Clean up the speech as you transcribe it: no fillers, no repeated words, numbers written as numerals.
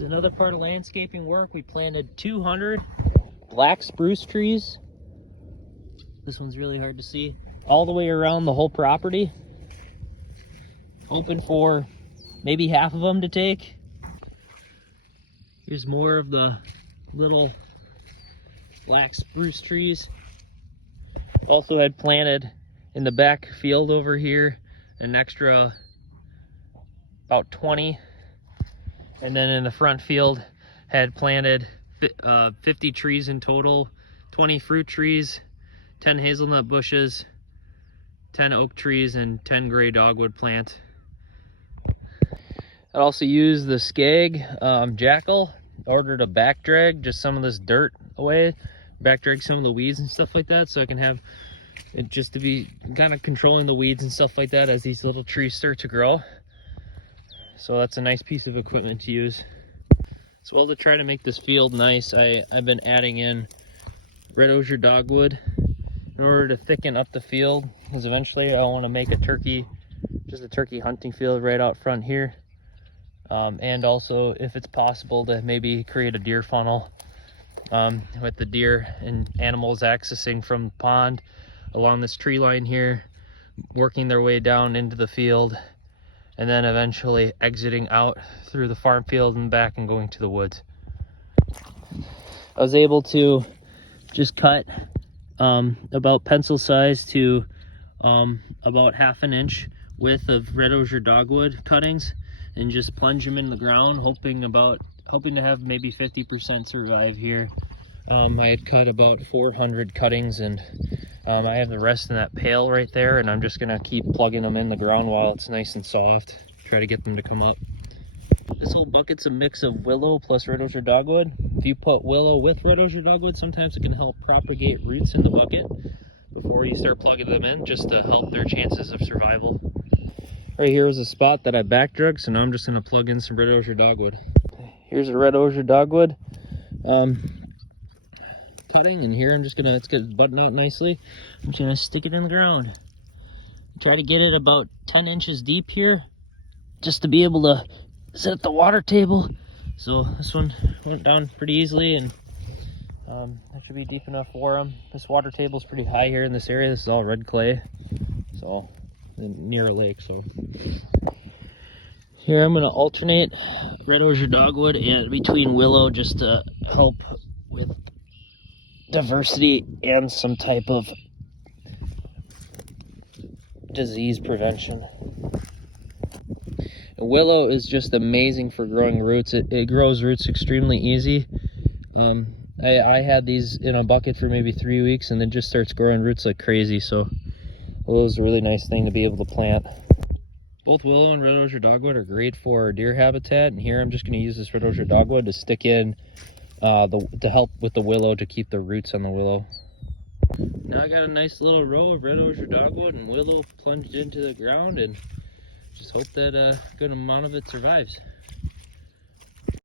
As another part of landscaping work, we planted 200 black spruce trees. This one's really hard to see. All the way around the whole property. Hoping for maybe half of them to take. Here's more of the little black spruce trees. Also had planted in the back field over here an extra about 20. And then in the front field had planted 50 trees in total, 20 fruit trees, 10 hazelnut bushes, 10 oak trees, and 10 gray dogwood plants. I also used the Skag jackal, ordered a back drag, just some of this dirt away, back drag some of the weeds and stuff like that, so I can have it just to be kind of controlling the weeds and stuff like that as these little trees start to grow. So that's a nice piece of equipment to use. As well, to try to make this field nice, I've been adding in Red Osier Dogwood in order to thicken up the field, because eventually I want to make a turkey hunting field right out front here. And also, if it's possible, to maybe create a deer funnel with the deer and animals accessing from the pond along this tree line here, working their way down into the field, and then eventually exiting out through the farm field and back and going to the woods. I was able to just cut about pencil size to about 1/2 inch width of Red Osier Dogwood cuttings and just plunge them in the ground, hoping to have maybe 50% survive here. I had cut about 400 cuttings, and I have the rest in that pail right there, and I'm just gonna keep plugging them in the ground while it's nice and soft, try to get them to come up. This whole bucket's a mix of willow plus Red Osier Dogwood. If you put willow with Red Osier Dogwood, sometimes it can help propagate roots in the bucket before you start plugging them in, just to help their chances of survival. Right here is a spot that I back drug, so now I'm just gonna plug in some Red Osier Dogwood. Here's a Red Osier Dogwood cutting, and here I'm just gonna, it's gonna button out nicely. I'm just gonna stick it in the ground. Try to get it about 10 inches deep here, just to be able to sit at the water table. So this one went down pretty easily, and that should be deep enough for them. This water table is pretty high here in this area. This is all red clay, so near a lake. So here I'm gonna alternate Red Osier Dogwood and between willow, just to help with diversity and some type of disease prevention. Willow is just amazing for growing roots. It grows roots extremely easy. I had these in a bucket for maybe 3 weeks, and then just starts growing roots like crazy. So willow is a really nice thing to be able to plant. Both willow and Red Osier Dogwood are great for deer habitat, and here I'm just going to use this Red Osier Dogwood to stick in to help with the willow, to keep the roots on the willow. Now I got a nice little row of Red Osier Dogwood and willow plunged into the ground, and just hope that a good amount of it survives.